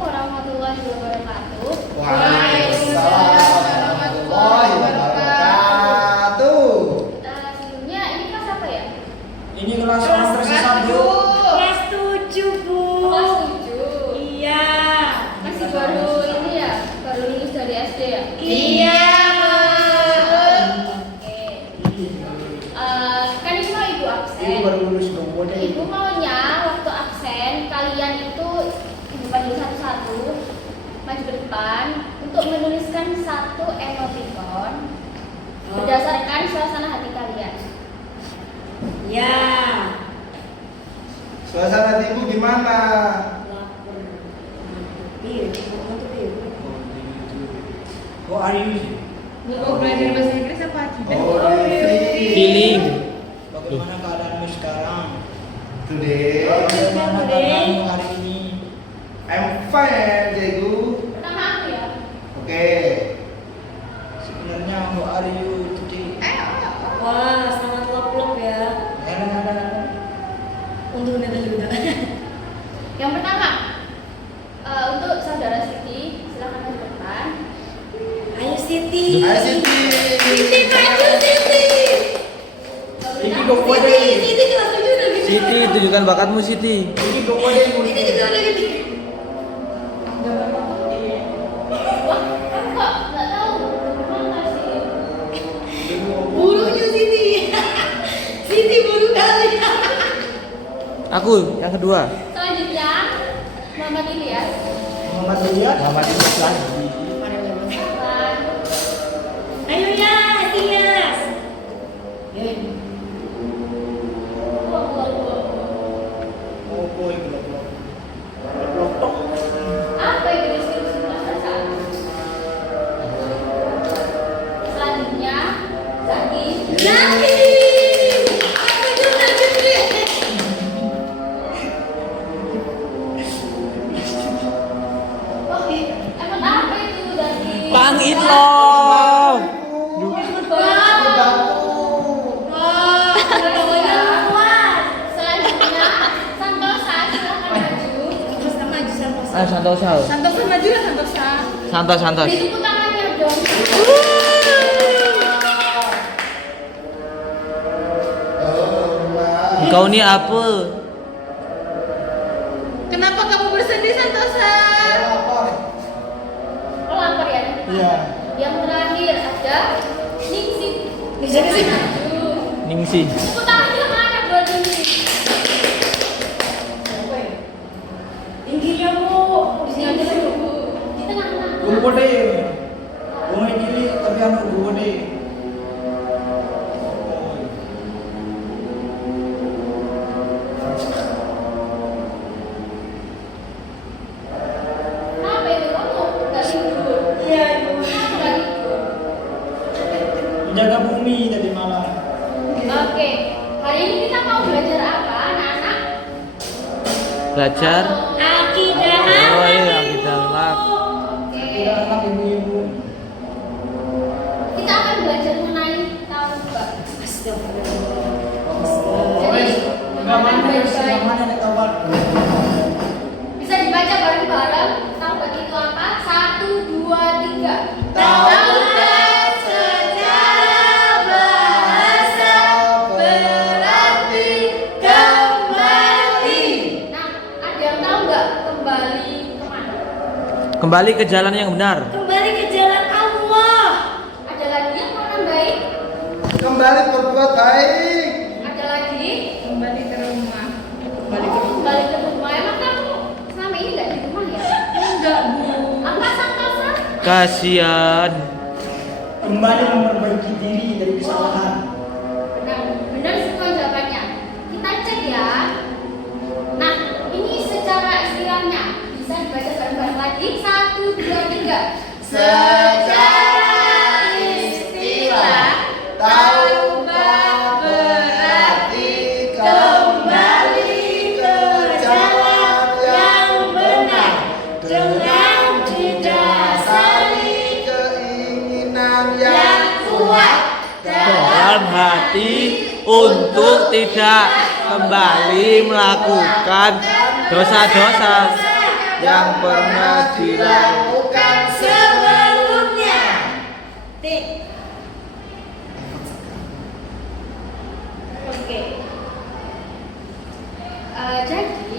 warahmatullahi wabarakatuh. Waalaikumsalam warahmatullahi wabarakatuh. Sebelumnya ini kelas apa ya? Ini kelas satu. Kelas 7, Bu. Kelas 7. Iya. Masih baru ini ya? Baru lulus dari SD ya? Iya. Oke. Kan ibu mau ibu absen. Ini baru lulus dong, Ibu maunya waktu absen kalian itu ibu panggil satu-satu maju ke depan untuk menuliskan satu emoticon berdasarkan suasana hati kalian. Ya. Suasana hatimu gimana? Lapar. Iya, kamu tuh iya. Oh, hari ini. Oh, belajar bahasa Inggris apa aja? Oh, Feeling. Bagaimana keadaanmu sekarang? Today, Bagaimana keadaanmu hari ini? I'm fine, Cikgu. Pertama aku ya. Oke. Sebenarnya how are you today? Wah, sangat lop-lop ya. Untuk dulu. Yang pertama untuk saudara Siti silakan maju ke depan. Ayo Siti. Ayo Siti. Siti maju Siti. Ini dong pada. Siti kelas 7 udah gede. Siti, tunjukkan bakatmu Siti. Ini dong pada. Siti juga udah gede. Wah, kamu kok nggak tahu mana sih? Burunya Siti. Siti buru kali. Aku yang kedua. Selanjutnya Muhammad Ilyas. Muhammad lihat. Muhammad Ilyas lagi. Depan. Ayo ya, Tias. Wah. Oh, boy, blok. Apa itu diskusi bahasa? Selanjutnya Zaki. Zaki. Aku juga gede. Oh, emang apa itu Zaki? Bang Inlong. Wah, pokoknya puas. Selanjutnya Santosa silahkan maju. Santosa maju Santosa. Ah, Santosa. Santosa maju lah Santosa. Santos. Beri tepuk tangannya dong. Kau ini apa? Kenapa kamu bersedih Santosa? Oh, lapar ya? Iya. Yang terakhir ada Ningsih. Bisa sih. Maju. Ningsih. Tepuk tangannya mana buat Ningsih? Tingginya Bu. Di sini aja dulu. Di tengah-tengah. Guru pada. Rumah ini tapi anak guru pada. Apa itu kamu? Gak tidur. Iya, Ibu. Gak tidur. Menjaga bumi tadi malam. Oke, hari ini kita mau belajar apa, anak-anak? Belajar. Akidah. Oh iya, kita lab. Oke, Tidak anak ibu-ibu. kita akan belajar mengenai taubat. Astagfirullah. Jadi, Mana baik-baik. mana ada kabar? Bisa dibaca bareng-bareng. Taubat itu apa? 1, 2, 3. Taubat secara bahasa berarti kembali. Nah, ada yang tahu nggak kembali kemana? Kembali ke jalan yang benar. Kembali ke jalan Allah. Ada lagi yang mau nambahin? Kembali berbuat baik. Ada lagi? Kembali ke rumah. Kembali ke rumah. Emang kamu selama ini nggak di rumah ya? Enggak, Bu. Apa Santosa? Kasihan. Kembali memperbaiki diri dari kesalahan. Benar semua jawabannya. Kita cek ya. Nah, ini secara istilahnya bisa dibaca bareng-bareng lagi. 1, 2, 3. Secara istilah, taubat berarti kembali ke jalan yang benar dengan didasari keinginan yang kuat Dalam hati untuk tidak kembali melakukan dosa-dosa. yang pernah dilakukan. sebelumnya. Tik. Oke. Jadi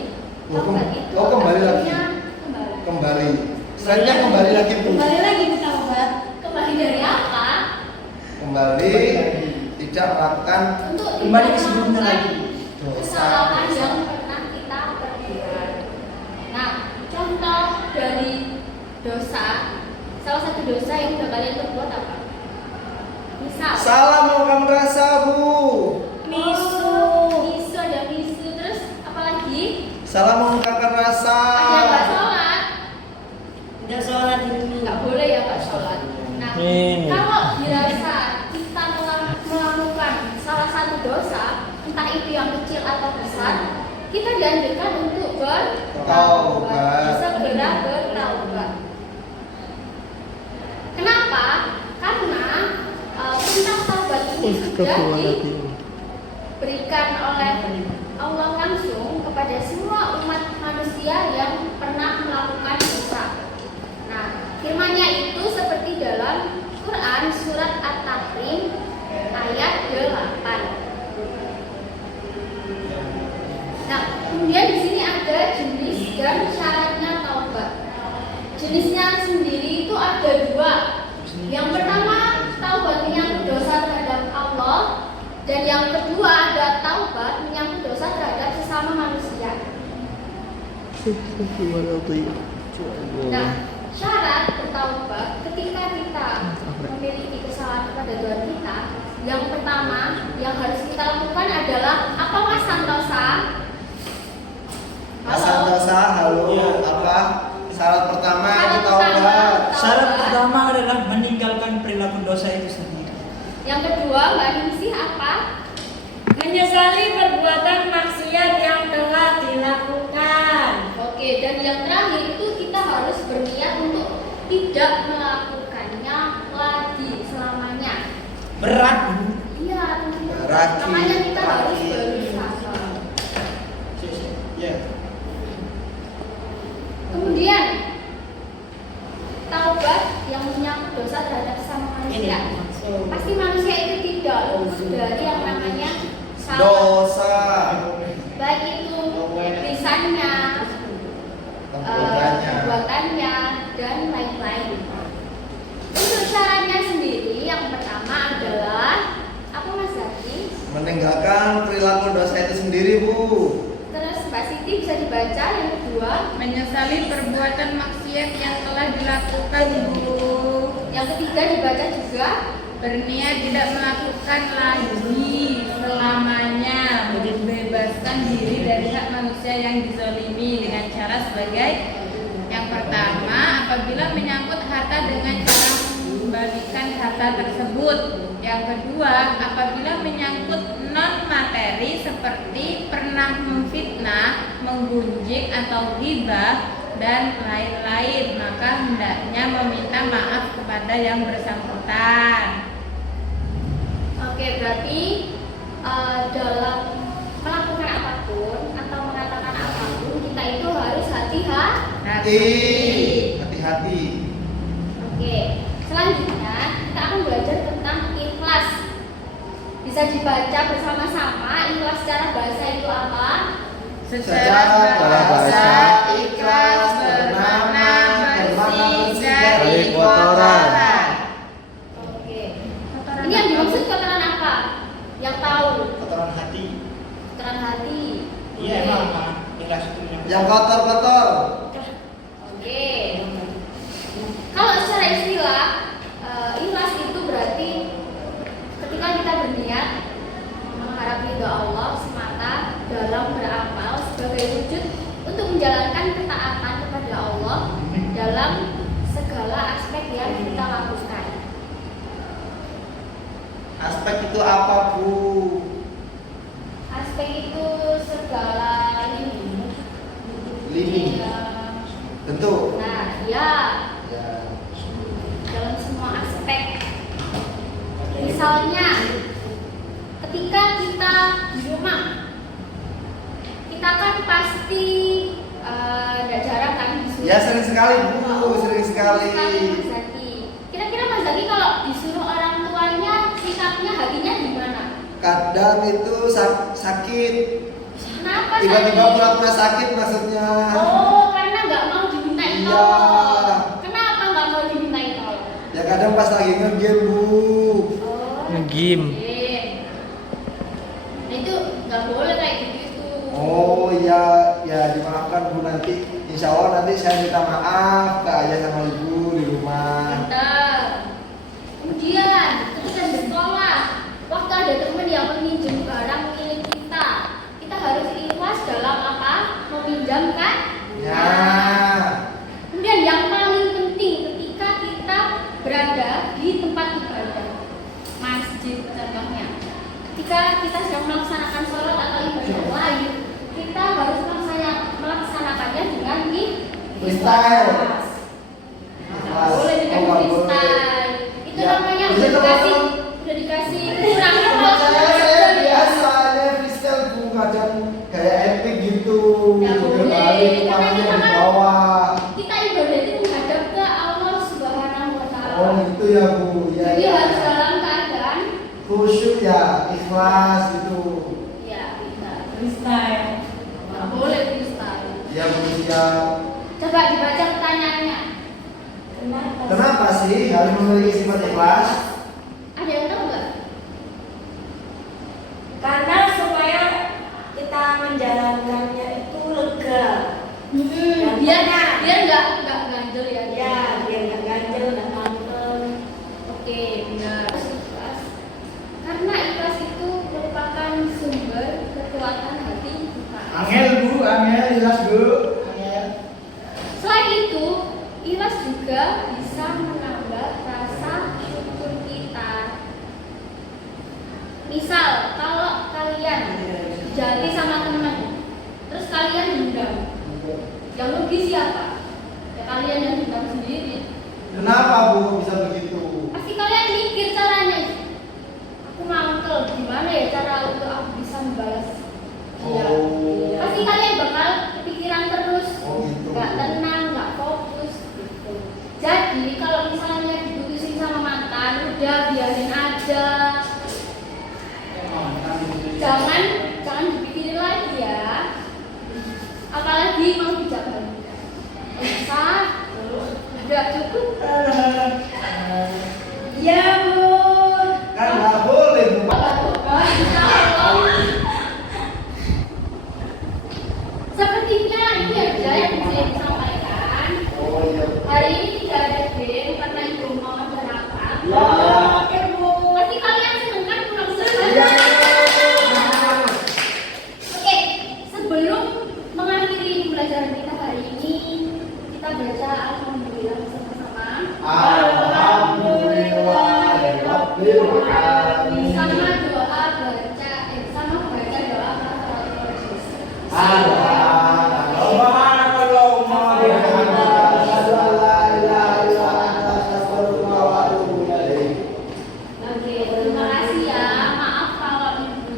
Oh, taubat itu kembali lagi. artinya Kembali. Selanjutnya kembali lagi Bu. Kembali lagi ke taubat. kembali dari apa? Kembali tidak melakukan Untuk Kembali tidak ke sebelumnya melakukan lagi. kesalahan yang pernah kita perbuat. Nah, contoh dari dosa, salah satu dosa yang udah kalian perbuat apa? Misal salah melakukan rasa Bu. misu ada misu, terus apalagi? Salah mengungkapkan rasa. Ada nggak sholat? Udah sholat ini. Nggak boleh ya nggak sholat. Nah, kalau dirasa kita melakukan salah satu dosa, entah itu yang kecil atau besar, kita dianjurkan untuk Taubat. segera bertaubat. Kenapa? Karena perintah taubat ini sudah diberikan oleh Allah langsung kepada semua umat manusia yang pernah melakukan dosa. Nah, firman-Nya itu seperti dalam Quran surat At-Tahrim ayat 8. Nah, kemudian di sini ada jenis dan syaratnya taubat. Jenisnya sendiri itu ada dua. Yang pertama, taubat menyangkut dosa terhadap Allah, dan yang kedua ada taubat menyangkut dosa terhadap sesama manusia. Nah, syarat bertaubat ketika kita memiliki kesalahan kepada Tuhan kita, yang pertama yang harus kita lakukan adalah apa Mas Santosa? Mas Santosa, halo. Iya. Apa? Syarat pertama Syarat itu taubat. pertama. Syarat pertama adalah meninggalkan perilaku dosa itu sendiri. Yang kedua, Mbak Ningsih apa? Menyesali perbuatan maksiat yang telah dilakukan. Oke, dan yang terakhir itu kita harus berniat untuk tidak melakukannya lagi selamanya. Berat. Iya, tentunya. Berat, Makanya kita harus Ki. berusaha. Ya. Kemudian taubat yang menyangkut dosa terhadap sesama manusia. Pasti manusia itu tidak luput dari yang namanya salah. Dosa. Baik itu lisannya, perbuatannya, dan lain-lain. Untuk caranya sendiri, yang pertama adalah apa Mas Zaki? Meninggalkan perilaku dosa itu sendiri Bu. Terus Mbak Siti bisa dibaca yang kedua. Menyesali perbuatan maksiat yang telah dilakukan, Bu. Yang ketiga dibaca juga. Berniat tidak melakukan lagi selamanya, membebaskan diri dari hak manusia yang dizalimi dengan cara sebagai yang pertama, apabila menyangkut harta dengan cara mengembalikan harta tersebut. Yang kedua, apabila menyangkut non materi seperti pernah memfitnah, menggunjing atau ghibah dan lain-lain, maka hendaknya meminta maaf kepada yang bersangkutan. Oke, berarti dalam melakukan apapun atau mengatakan apapun kita itu harus hati-hati. Hati-hati. Oke, selanjutnya kita akan belajar tentang ikhlas. Bisa dibaca bersama-sama. Ikhlas secara bahasa itu apa? Secara bahasa ikhlas bermakna bersih dari kotoran. Oke. Ini yang dimaksud kotoran apa? Yang tahu? Kotoran hati. Kotoran hati. Iya, Oke. emang Pak. Ikhlas itu Yang kotor-kotor. Oke. Kalau secara istilah, ikhlas itu berarti ketika kita berniat mengharap ridho Allah semata dalam beramal sebagai wujud untuk menjalankan ketaatan kepada Allah dalam segala aspek yang kita lakukan. Aspek itu apa Bu? Aspek itu segala Lini. Bentuk. Nah, ya, Ya. dalam semua aspek. Misalnya, ketika kita di rumah, kita kan pasti nggak jarang kan disuruh. Ya sering sekali Bu, sering sekali. Mas Zaki. Kira-kira Mas Zaki kalau disuruh orang tuanya sikapnya hatinya gimana? Kadang itu sakit. Kenapa Tiba-tiba sakit? pura-pura sakit maksudnya. Oh, karena nggak mau dimintain Iya. tolong. Kenapa nggak mau dimintain tolong? Ya kadang pas lagi nge-game Bu. Oh, Nge-game. Nah, itu nggak boleh kayak gitu. Oh iya, ya dimaafkan Bu nanti. Insya Allah nanti saya minta maaf ke ayah sama ibu di rumah. Pintar. Kemudian ketika di sekolah, waktu ada teman yang meminjam barang milik kita, kita harus ikhlas dalam apa? Meminjamkan. Ya. Kemudian yang paling penting ketika kita berada di tempat ibadah, masjid contohnya. Ketika kita sedang melaksanakan sholat atau ibadah lain, kita harus melaksanakannya dengan Freestyle. boleh dengan freestyle. Itu Ya. namanya Bisa udah dikasih kurang kalau Saya biasanya freestyle Bu, kadang kayak epic gitu. Ya, boleh. Berbalik kepalanya di bawah. kita ibadah itu menghadap ke Allah Subhanahu wa Ta'ala. Oh gitu ya Bu. Ya, Jadi ya. harus dalam keadaan Khusyuk ya, ikhlas gitu. ya bisa. Freestyle. Nggak boleh freestyle. Ya Bu, siap. Coba dibaca pertanyaannya. Kenapa sih harus memiliki sifat ikhlas? Ada yang tahu nggak? Karena supaya kita menjalankannya itu lega. Biar nggak ganjel ya. Ya, biar nggak ganjel, nggak manteng. Oke, benar. Ikhlas. Karena ikhlas itu merupakan sumber kekuatan hati kita. Angel Bu, angel jelas Bu. Angel. Selain itu, ikhlas juga bisa menambah rasa syukur kita. Misal, kalau kalian jadi sama teman, terus kalian dendam, yang rugi siapa? Ya kalian yang dendam sendiri. Kenapa Bu bisa begitu? Pasti kalian mikir caranya. Aku mangkel, gimana ya cara untuk aku bisa membalas dia? Oh. Pasti kalian bakal kepikiran terus, Oh, gitu. nggak tenang, nggak fokus gitu. Jadi kalau misalnya diputusin sama mantan, udah biarin aja. Jangan dipikirin lagi ya. Apalagi mau dijaga. Bisa, udah cukup. Ya Bu. Kan nggak boleh Bu. Sepertinya ini aja yang bisa disampaikan. Oh iya. Hari ini tidak ada game karena ibu mau masyarakat. Ya. Oke Bu, pasti kalian seneng kan pulang sekolah? Iya. Oke, sebelum mengakhiri pembelajaran kita hari ini, kita baca alhamdulillah bersama-sama. Alhamdulillahirabbil alamin. Sama doa baca, sama baca doa kafaratul majlis. Oke, terima kasih ya. Maaf kalau ibu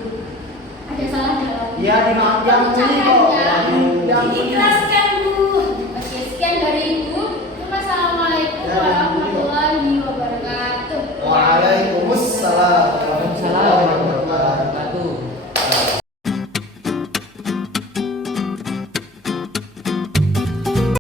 ada salah dalam Ya dimaafkan Bu kok. ucapannya. Yang Ikhlas